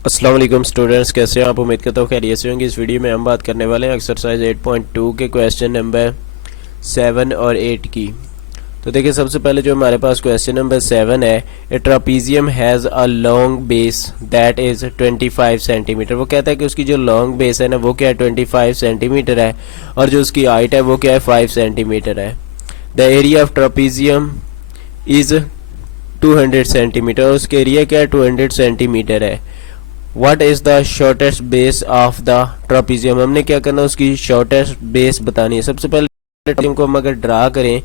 अस्सलाम वालेकुम स्टूडेंट्स, कैसे हैं आप? उम्मीद करता हूँ खैरियत से होंगे। इस वीडियो में हम बात करने वाले हैं एक्सरसाइज 8.2 के क्वेश्चन नंबर 7 और 8 की। तो देखिए, सबसे पहले जो हमारे पास क्वेश्चन नंबर 7 है, a trapezium has a long base that is 25 centimetre. वो कहता है कि उसकी जो लॉन्ग बेस है ना, वो क्या है, 25 सेंटीमीटर है, और जो उसकी हाइट है वो क्या है, 5 सेंटीमीटर है। The area of trapezium is 200 centimetre, और उसके एरिया क्या है, 200 सेंटीमीटर है। What is the shortest base of the trapezium. हमने क्या करना है, उसकी शॉर्टेस्ट बेस बतानी है। सबसे पहले ट्रापीजियम को हम अगर ड्रा करें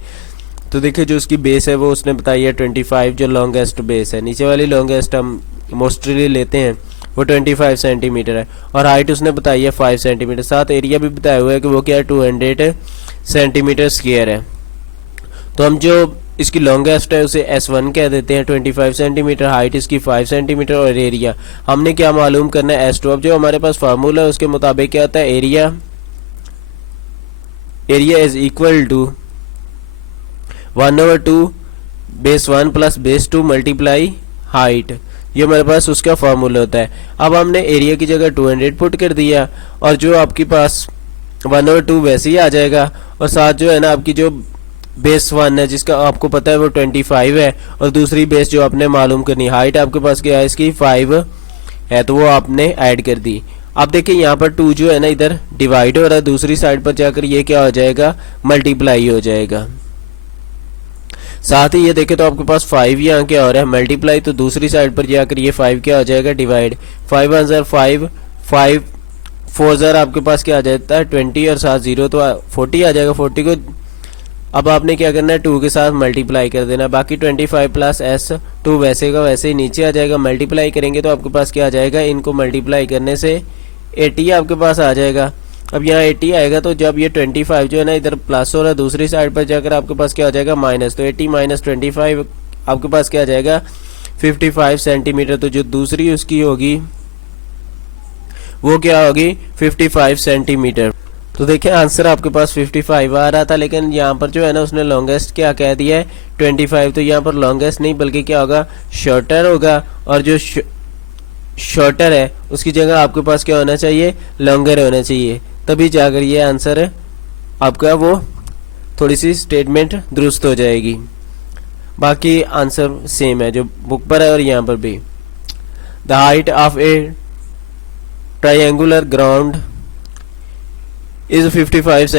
तो देखिए, जो उसकी बेस है वो उसने बताई है 25, जो लॉन्गेस्ट बेस है। नीचे वाली लॉन्गेस्ट हम मोस्टली लेते हैं, वो 25 सेंटीमीटर है, और हाइट उसने बताई है 5 सेंटीमीटर। साथ एरिया भी बताया हुआ है कि वो क्या है, 200 सेंटीमीटर स्क्वायर है। तो हम जो इसकी लॉन्गेस्ट है उसे S1 कह देते हैं, 25 सेंटीमीटर, हाइट इसकी 5 सेंटीमीटर, और एरिया हमने क्या मालूम करना है, S2। अब जो हमारे पास फार्मूला है उसके मुताबिक क्या होता है, area is equal to 1/2 base 1 plus base 2 multiply height. ये हमारे पास उसका फार्मूला होता है। अब हमने एरिया की जगह 200 पुट कर दिया, और जो आपके पास 1/2 वैसे ही आ जाएगा, और साथ जो है ना आपकी जो बेस 1 है जिसका आपको पता है वो 25 है, और दूसरी बेस जो आपने मालूम करनी, हाइट आपके पास क्या है, इसकी 5 है, तो वो आपने ऐड कर दी। अब देखिए, यहाँ पर 2 जो है ना इधर डिवाइड हो रहा है, दूसरी साइड पर जाकर ये क्या हो जाएगा, मल्टीप्लाई हो जाएगा। साथ ही ये देखें तो आपके पास 5 यहाँ क्या हो रहा है, मल्टीप्लाई, तो दूसरी साइड पर जाकर ये 5 क्या हो जाएगा, डिवाइड। 5 1 ज़र 5, 5 4 ज़र आपके पास क्या आ जाता है, 20, और साथ 0 तो 40 आ जाएगा। 40 को अब आपने क्या करना है, 2 के साथ मल्टीप्लाई कर देना। बाकी 25 प्लस S2 वैसे का वैसे ही नीचे आ जाएगा। मल्टीप्लाई करेंगे तो आपके पास क्या आ जाएगा, इनको मल्टीप्लाई करने से 80 आपके पास आ जाएगा। अब यहाँ 80 आएगा, तो जब ये 25 जो है ना इधर प्लस हो रहा है, दूसरी साइड पर जाकर आपके पास क्या हो जाएगा, माइनस। तो 80 माइनस 25 आपके पास क्या आ जाएगा, 55 सेंटीमीटर। तो जो दूसरी उसकी होगी वो क्या होगी, 55 सेंटीमीटर। तो देखिए, आंसर आपके पास 55 आ रहा था, लेकिन यहाँ पर जो है ना उसने लॉन्गेस्ट क्या कह दिया है, 25। तो यहाँ पर लॉन्गेस्ट नहीं बल्कि क्या होगा, शॉर्टर होगा, और जो शॉर्टर है उसकी जगह आपके पास क्या होना चाहिए, लॉन्गर होना चाहिए, तभी जाकर ये आंसर आपका वो थोड़ी सी स्टेटमेंट दुरुस्त हो जाएगी। बाकी आंसर सेम है जो बुक पर है और यहाँ पर भी। The height of A triangular ground is 55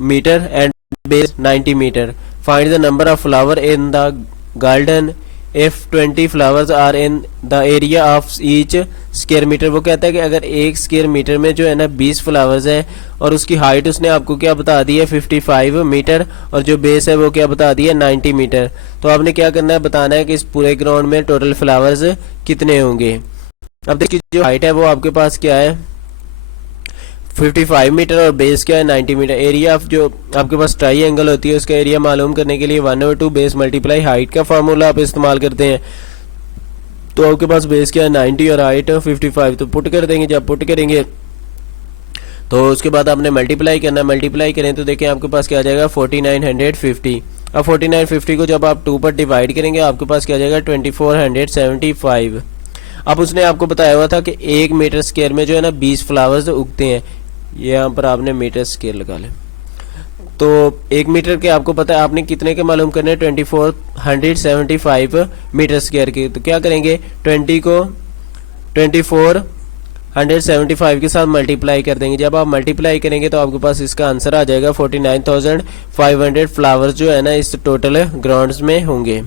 meter and base 90 meter. Find the number of flower in the garden if 20 flowers are in the area of each square meter. वो कहता है कि अगर एक स्क्वायर मीटर में जो है ना 20 फ्लावर्स है, और उसकी हाइट उसने आपको क्या बता दी है, 55 मीटर, और जो बेस है वो क्या बता दी है, 90 मीटर। तो आपने क्या करना है, बताना है कि इस पूरे ग्राउंड में टोटल फ्लावर्स कितने होंगे। अब देखिए, जो हाइट है वो आपके पास क्या है, 55 मीटर, और बेस क्या है, 90 मीटर। एरिया ऑफ जो आपके पास ट्राइंगल होती है उसका एरिया मालूम करने के लिए 1/2 बेस मल्टीप्लाई हाइट का फार्मूला आप इस्तेमाल करते हैं। तो आपके पास बेस क्या है, 90, और हाइट 55। तो पुट कर देंगे, जब पुट करेंगे तो उसके बाद आपने मल्टीप्लाई करना है। मल्टीप्लाई करें तो देखें आपके पास क्या आ जाएगा, 4950। अब 4950 को जब आप 2 पर डिवाइड करेंगे आपके पास क्या आ जाएगा, 2475। अब उसने आपको बताया हुआ था कि 1 मीटर स्क्वायर में जो है ना 20 फ्लावर्स उगते हैं। यहाँ पर आपने मीटर स्क्वायर लगा ले, तो 1 मीटर के आपको पता है आपने कितने के मालूम करने, 2475 मीटर स्क्वायर के। तो क्या करेंगे, 20 को 2475 के साथ मल्टीप्लाई कर देंगे। जब आप मल्टीप्लाई करेंगे तो आपके पास इसका आंसर आ जाएगा 49,500 फ्लावर्स जो है ना इस टोटल ग्राउंड्स में होंगे।